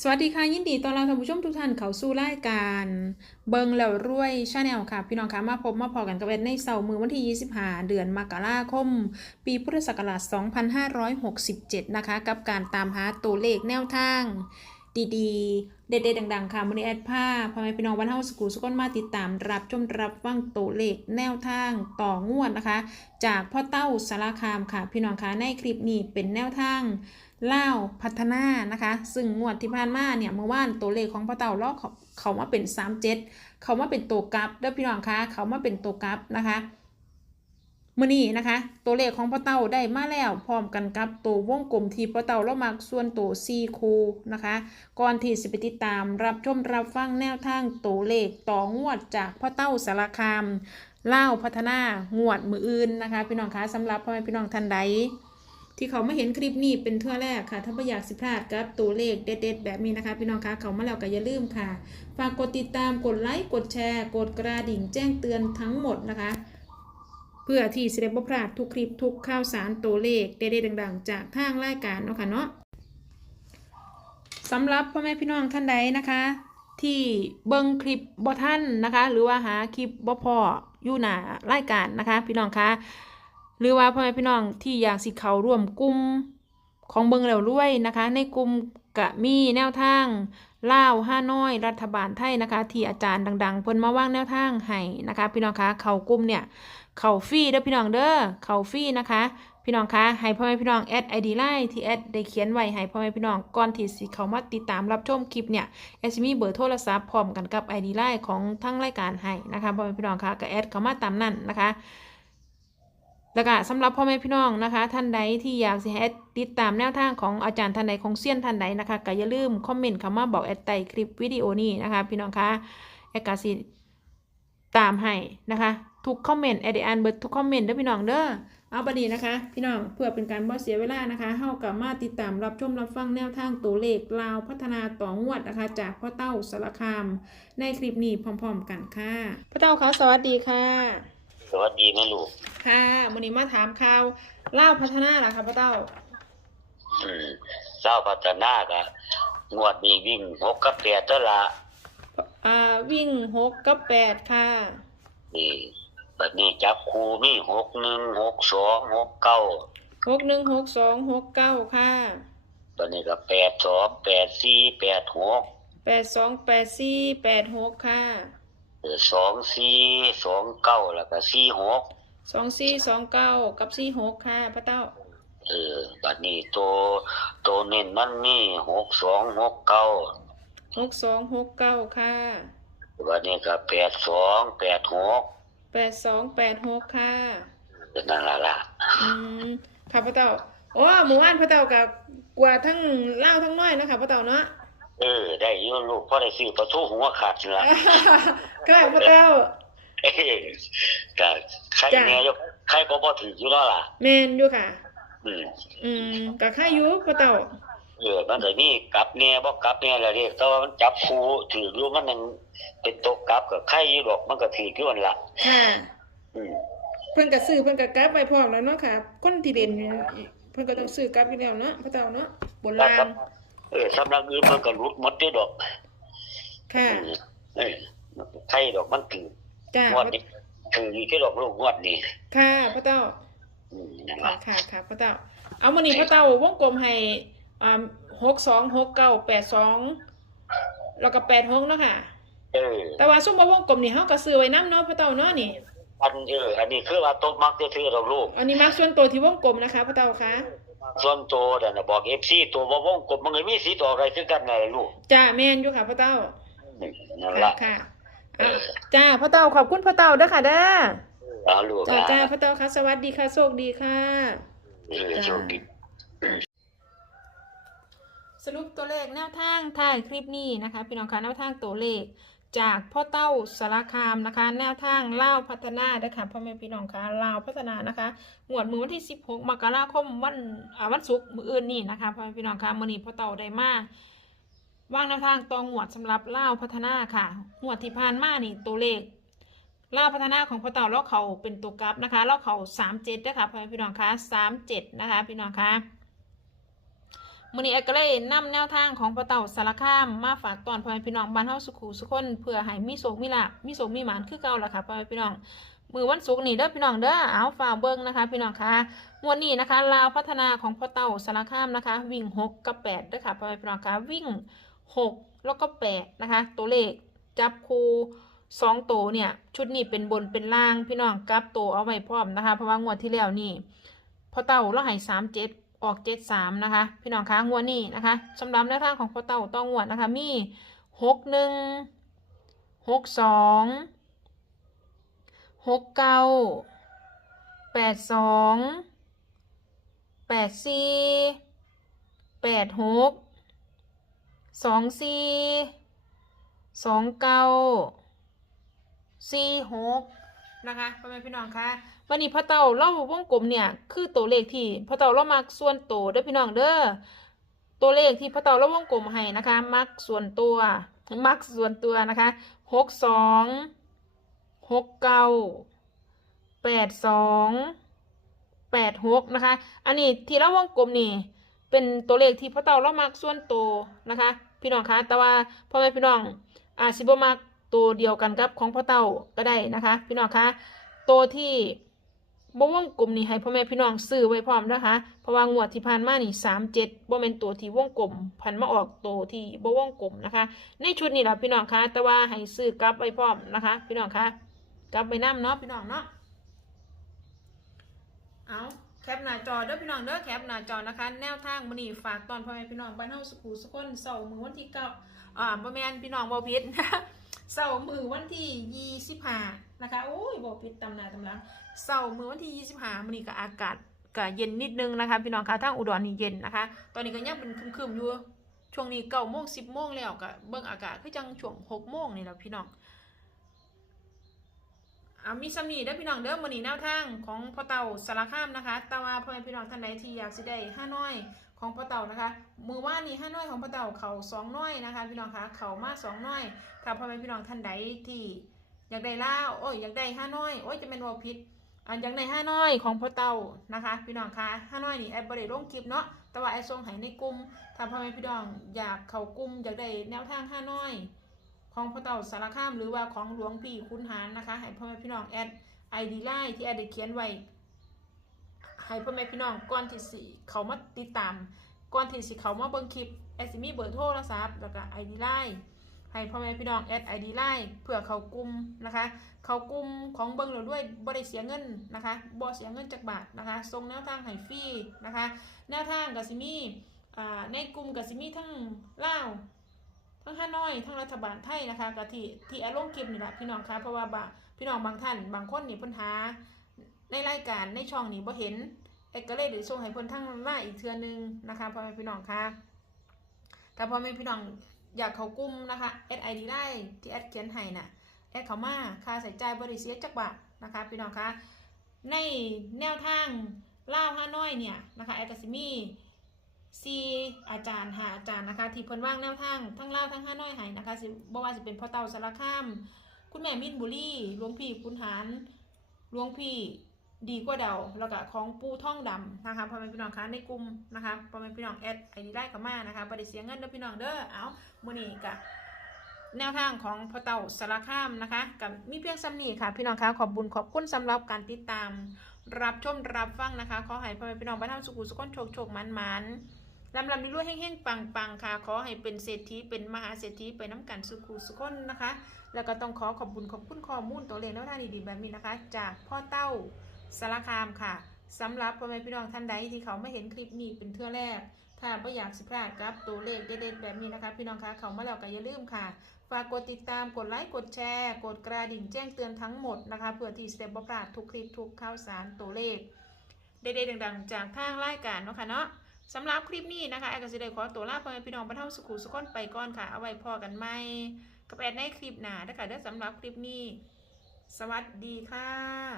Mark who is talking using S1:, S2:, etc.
S1: สวัสดีค่ะยินดีต้อนรับท่านผู้ชมทุกท่านเข้าสู่รายการ เบิงแล้วรวยชาแนลค่ะ พี่น้องคะมาพบมาพอกันกับเอ็ดในเสาร์มือวันที่ 25 เดือนมกราคม ปีพุทธศักราช 2567 นะคะ กับการตามหาตัวเลขแนวทาง ดีๆ เด็ดๆดังๆ ค่ะวันนี้แอดผ้าพ่อแม่พี่น้องวันเฮาสกูสุกนมาติดตามรับชมรับฟังตัวเลขแนวทางต่องวดนะคะ จากพ่อเต้าสารคามค่ะ พี่น้องคะในคลิปนี้เป็นแนวทางเล่าพัฒนานะคะ ซึ่งงวดที่ผ่านมาเนี่ยเมื่อวานตัวเลขของพ่อเต่าลอกเขาเขามาเป็น 37 เขามาเป็นตัวกลับเด้อพี่น้องคะเขามาเป็นตัวกลับนะคะ มื่อนี้นะคะ ตัวเลขของพ่อเต่าได้มาแล้วพร้อมกันกับตัววงกลมที่พ่อเต่าเรามักส่วนตัวซีคูนะคะ ก่อนที่จะไปติดตามรับชมรับฟังแนวทางตัวเลขต่องวดจากพ่อเต้าสารคามเล่าพัฒนางวดมืออื่นนะคะ พี่น้องคะสำหรับพ่อแม่พี่น้องท่านใดที่เขาไม่เห็นคลิปนี้เป็นเทื่อแรกค่ะ ถ้าไม่อยากสิพลาดกับตัวเลขเด็ดๆ แบบนี้นะคะ พี่น้องคะเขามาแล้วก็อย่าลืมค่ะ ฝากกดติดตามกดไลค์กดแชร์ กดกระดิ่งแจ้งเตือนทั้งหมดนะคะ เพื่อที่จะได้บ่พลาดทุกคลิปทุกข่าวสารตัวเลขเด็ดๆดังๆ จากทางรายการเนาะค่ะเนาะสำหรับพ่อแม่พี่น้องท่านใดนะคะ ที่เบิ่งคลิปบ่ท่านนะคะ หรือว่าหาคลิปบ่พออยู่หน้ารายการนะคะ พี่น้องคะหรือว่าพ่อแม่พี่น้องที่อยากสิเขาร่วมกลุ่มของเบิงแล้วรวยนะคะ ในกลุ่มกะมีแนวทางล่าวห้าน้อย รัฐบาลไทยนะคะ ที่อาจารย์ดัง ๆ เพิ่นมาว่างแนวทางให้นะคะ พี่น้องคะเขากลุ่มเนี่ย เข้าฟรีเด้อพี่น้องเด้อเข้าฟรีนะคะพี่น้องคะให้พ่อแม่พี่น้องแอดไอดีไลน์ที่แอดได้เขียนไว้ให้พ่อแม่พี่น้องก่อนที่สิเขามาติดตามรับชมคลิปเนี่ยแอดมีเบอร์โทรศัพท์พร้อมกันกับไอดีไลน์ของทั้งรายการให้นะคะพ่อแม่พี่น้องคะก็แอดเข้ามาตามนั้นนะคะแล้วก็สำหรับพ่อแม่พี่น้องนะคะ ท่านใดที่อยากสิแอดติดตามแนวทางของอาจารย์ท่านใดของเซียนท่านใดนะคะก็อย่าลืมคอมเมนต์คำว่าบอกแอดใต้คลิปวิดีโอนี้นะคะ พี่น้องคะแอดกาสิตามให้นะคะ ทุกคอมเมนต์แอดได้อ่านเบิดทุกคอมเมนต์เด้อพี่น้องเด้อเอาบัดนี้นะคะ พี่น้องเพื่อเป็นการบ่เสียเวลานะคะเฮากลับมาติดตามรับชมรับฟังแนวทางตัวเลขลาวพัฒนาต่องวดนะคะ จากพ่อเต้าสารคาม ในคลิปนี้พร้อม ๆ กันค่ะพ่อเต้าคะสวัสดีค่ะ
S2: สวัสดีแม่ลูก
S1: ค่ะวันนี้มาถามข่าวเล่าวพัฒนาล่ะค่ะพ่อเต้า
S2: อืมเจ้าพัฒนากะงวดนี้วิ่งหกกับแปดเท่าละ
S1: อ่าวิ่งหกกับแปดค่ะ
S2: นี่ บัดนี้จับคูมีหกหนึ่งหกสองหกเก้า
S1: หกหนึ่งหกสองหกเก้าค่ะ
S2: บัดนี้ก็แปดสองแปดสี่แปดหก
S1: แปดสองแปดสี่แปดหกค่ะ
S2: เออสองสี่สองเก้าแล้วก็สี่หก
S1: สองสี่สองเก้ากับสี่หกค่ะพ่อเต้า
S2: เออบัดนี้ตัวตัวเน้นมันมีหกสองหกเก้า
S1: หกสองหกเก้าค่ะ
S2: บัดนี้ก็แปดสองแปดหก
S1: แปดสองแปดหกค่ะ
S2: นั่นละละ
S1: อืมค่ะพ่อเต้าโอ้หมู่บ้านพ่อเต้ากับกว่าทั้งเล่าวทั้งน้อยนะคะพ่อเต้าเนาะ
S2: เออ ได้อยูลูกพอได้ซื้อประตูหัวขาดสิละ
S1: ก็พ่อเต้า
S2: เอ้ยก็ใคร
S1: จ้ะ
S2: แน่อยกใครก็บ่ถืออยู่แล้วล่ะ
S1: แมนอยู่ค่ะ
S2: อืม
S1: อืมกับข้าอยู่พ่อเต้า
S2: เออมันก็มีกลับแน่บ่กลับแน่ล่ะเรียกแต่ว่ามันจับคู่ถืออยู่มันยังเป็นตกกลับก็ใครอยู่ดอกมันก็ถืออยู่นั่นล่ะ
S1: ค่ะ
S2: อืม
S1: เพิ่นก็ซื้อเพิ่นก็กลับไว้พร้อมแล้วเนาะค่ะคนที่เล่นอยู่เพิ่นก็ต้องซื้อกลับอยู่แล้วเนาะพ่อเต้าเนาะโบราณ
S2: เออสำนักอื่นมันก็หลุดหมดอยู่ดอก
S1: ค่ะ
S2: อืมเออใครดอกมันถือ
S1: จ้าง
S2: วดนี้ถืออยู่ที่ดอกลูกงวดนี้
S1: ค่ะพ่อเต้า
S2: อืมนั่น
S1: ค่ะ
S2: ล่ะ
S1: ค่ะค่ะพ่อเต้าเอามื้อนี้พ่อเต้าวงกลมให้ อ่า62 69 82แล้วก็86เนาะค่ะ
S2: เออ
S1: แต่ว่าซุมบ่วงกลมนี่เฮาก็ซื้อไว้นํเนาะพ่อเต้าเนาะนี่
S2: อันเอออันนี้คือว่าตกมักจะถือดอกลูก
S1: อันนี้มักส่วนตัวที่วงกลมนะคะพ่อเต้าคะ
S2: ส่วนตัวน่ะนะบอก FC ตัวบ่วงกบมันก็มีสิทธิ์ออกอะไรคือกันนั่นแหละลูก
S1: จ้าแม่นอยู่ค่ะพ่อเต้า
S2: อืมนั่น
S1: ค่ะ
S2: ล่ะ
S1: ค่ะเอาจ้าพ่อเต้าขอบคุณพ่อเต้าเด้อค่ะเด้อ
S2: เอาลูก
S1: จ้า
S2: นะ
S1: จ้าพ่อเต้าค่ะสวัสดีค่ะโชคดีค่ะ
S2: เออโชคดี
S1: สรุปตัวเลขแนวทางท้ายคลิปนี้นะคะ พี่น้องคะแนวทางตัวเลข จากพ่อเต้าสารคามนะคะ แนวทางเล่าวพัฒนานะคะพ่อแม่พี่น้องคะล่าวพัฒนานะคะหมวดมือวันที่ 16มกราคมวันวันศุกร์มืออื่นนี่นะคะพ่อแม่พี่น้องคะมือนี้พ่อเต้าได้มากว่างแนวทางตองหวดสำหรับเล่าวพัฒนาค่ะหวดที่ผ่านมานี่ตัวเลขเล่าพัฒนาของพ่อเต่าแล้วเขาเป็นตัวกราฟนะคะแล้วเขาสามเจ็ดนะคะพ่อแม่พี่น้องคะสามเจ็ดนะคะพี่น้องคะ มื้อนี้แอก็เลยนำแนวทางของพ่อเต่าสารคามมาฝากตอนพ่อแม่พี่น้องบ้านเฮาสุขุสุขคนเพื่อให้มีโชคมีลาภมีโชคมีหมานคือเก่าล่ะค่ะพ่อแม่พี่น้องมือวันศุกร์นี้เด้อพี่น้องเด้อเอาฝ่าเบิ่งนะคะ พี่น้องคะงวดนี้นะคะลาวพัฒนาของพ่อเต่าสารคามนะคะ วิ่ง 6 กับ8เด้อค่ะพ่อแม่พี่น้องคะวิ่ง 6 แล้วก็8นะคะ ตัวเลขจับคู่สองตัวเนี่ย ชุดนี้เป็นบนเป็นล่างพี่น้องกับตัวเอาไว้พร้อมนะคะ เพราะว่างวดที่แล้วนี่พอเต่าเราให้สามเจ็ด ออกเจ็ดสามนะคะ พี่น้องคะงวดนี้นะคะสำหรับแนวทางของพ่อเต่าต้องงวดนะคะ มีหกหนึ่งหกสองหกเก้าแปดสองแปดสี่แปดหกสองสี่สองเก้าสี่หก นะคะพ่อแม่พี่น้องคะวันนี้พ่อเต่าเล่าวงกลมเนี่ยคือตัวเลขที่พ่อเต่าเรามักส่วนตัวเด้อพี่น้องเด้อตัวเลขที่พ่อเต่าเราวงกลมให้นะคะ มักส่วนตัว มักส่วนตัวนะคะหกสองหกเก้าแปดสองแปดหกนะคะ อันนี้ที่เราวงกลมนี่เป็นตัวเลขที่พ่อเต่าเรามักส่วนตัวนะคะ พี่น้องคะ แต่ว่าพ่อแม่พี่น้องอาจสิบ่มัก ตัวเดียวกันกับของพ่อเต่าก็ได้นะคะ พี่น้องคะตัวที่บ่วงกลมนี่ให้พ่อแม่พี่น้องซื้อไว้พร้อมนะคะ เพราะว่างวดที่ผ่านมานี่สามเจ็ดบ่เป็นตัวที่วงกลมพันมาออกตัวที่บ่วงกลมนะคะ ในชุดนี้แหละพี่น้องคะแต่ว่าให้ซื้อกลับไว้พร้อมนะคะ พี่น้องคะกลับไปน้ำเนาะพี่น้องเนาะเอาแคปหน้าจอเด้อพี่น้องเด้อแคปหน้าจอนะคะ แนวทางมื้อนี้ฝากตอนพ่อแม่พี่น้องบ้านเฮาสุขุสุคนเสาร์มื้อวันที่เก้าอ่าบ่แม่นพี่น้องบ่ผิด เสาร์มือวันที่ยี่สิบห้านะคะโอ้ยบอกปิดตำหนาตำหลังเสาร์มือวันที่ยี่สิบห้ามันนี่ก็อากาศก็เย็นนิดนึงนะคะพี่น้องคะทางอุดรนี่เย็นนะคะ ตอนนี้ก็ยังเป็นคึมๆอยู่ช่วงนี้เก้าโมงสิบโมงแล้วก็เบิ่งอากาศคือจังช่วงหกโมงนี่แหละพี่น้อง เอามีสำนีเด้พี่น้องเด้อมือนีแนวทางของพ่อเต่าสารคามนะคะต่ว่าพ่อแม่พี่น้องท่านใดที่อยากสิได้ห้าน้อยของพ่อเต่านะคะ มือว่านี่ห้าน้อยของพ่อเต่าเขาสองน้อยนะคะ พี่น้องคะเขามาสองน้อยถ้าพ่อแม่พี่น้องท่านใดที่อยากได้ล่าโอ้ยอยากได้ห้าน้อยโอ้ยจะเป็นวอพิษอันอยากได้ห้าน้อยของพ่อเต่านะคะ พี่น้องคะห้าน้อยนี่แอปบริลงคลิปเนาะแต่ว่าแอปส่งให้ในกลุ่มถ้าพ่อแม่พี่น้องอยากเขากลุ่มอยากได้แนวทางห้าน้อย ของพ่อเต่าสารคามหรือว่าของหลวงพี่คุณหารนะคะ ให้พ่อแม่พี่น้องแอดไอดีไลน์ที่แอดได้เขียนไว้ให้พ่อแม่พี่น้องก่อนที่สิเขามาติดตามก่อนที่สิเขามาเบิ่งคลิปแอดสิมีเบอร์โทรศัพท์แล้วก็ไอดีไลน์ให้พ่อแม่พี่น้องแอดไอดีไลน์เพื่อเขากลุ่มนะคะ เขากลุ่มของเบิ่งเราด้วยบ่ได้เสียเงินนะคะบ่เสียเงินจากบาทนะคะส่งแนวทางให้ฟรีนะคะแนวทางก็สิมี่ในกลุ่มก็สิมีทั้งเล่า ทั้งฮานอยทั้งรัฐบาลไทยนะคะกะที่ที่แอลงคลิปนี่แหละพี่น้องคะเพราะว่าบพี่น้องบางท่านบางคนนี่เพิ่นหาในรายการในช่องนี่บ่เห็นเอกก็เลยเดี๋ยวส่งให้เพิ่นทั้งหน้าอีกเทือนึงนะคะพ่อแม่พี่น้องคะถ้าพ่อแม่พี่น้องอยากเขากลุ่มนะคะ SID ไอดีไลที่แอดเขียนให้น่ะแอดเขามาค่าใส่ใจบริเสียจักบาทนะคะพี่น้องคะในแนวทางล่าวฮานอยเนี่ยนะคะแอดก็สิมี ซีอาจารย์หาอาจารย์นะคะ ที่เพิ่นว่างแนวทางทั้งเล่าทั้งห้าน้อยให้นะคะสิบ่ว่าสิเป็นพ่อเต่าสารคามคุณแม่มินบุรีหลวงพี่คุณหารหลวงพี่ดีกว่าเดาแล้วก็ของปูท่องดำนะคะพ่อแม่พี่น้องคะในกลุ่มนะคะพ่อแม่พี่น้องแอดไอดีได้กับมานะคะบ่ได้เสียเงินเด้อพี่น้องเด้อเอามื้อนี้ก็แนวทางของพ่อเต่าสารคามนะคะ กับมีเพียงซ้ำนี้ค่ะ พี่น้องคะขอบบุญขอบคุณสำหรับการติดตาม รับชมรับฟังนะคะ ขอให้พ่อแม่พี่น้องบ้านเฮาสุขุสุขคนโชคโชคมันมัน ลำลำรวยแห้งๆปังๆค่ะ ขอให้เป็นเศรษฐีเป็นมหาเศรษฐีไปน้ำกันสุขุสุขนนะคะ แล้วก็ต้องขอขอบคุณขอบคุณข้อมูลตัวเลขแล้วท่านดีๆแบบนี้นะคะ จากพ่อเต้าสารคามค่ะสำหรับพ่อแม่พี่น้องท่านใดที่เขาไม่เห็นคลิปนี้เป็นเทื่อแรก ถ้าไม่อยากสิพลาดกับตัวเลขเด็ดๆแบบนี้นะคะ พี่น้องคะเขามาแล้วก็อย่าลืมค่ะฝากกดติดตามกดไลค์กดแชร์ กดกระดิ่งแจ้งเตือนทั้งหมดนะคะเพื่อที่จะได้บ่พลาดทุกคลิปทุกข่าวสารตัวเลขเด็ดๆดังๆ จากทางรายการเนาะค่ะเนาะ สำหรับคลิปนี้นะคะแอดก็จะได้ขอตัวลาพ่อแม่พี่น้องบรรเทาสุขุสุขนไปก่อนค่ะ เอาไว้พอกันไหมกับแอดในคลิปหน้านะคะเด้อสำหรับคลิปนี้ สวัสดีค่ะ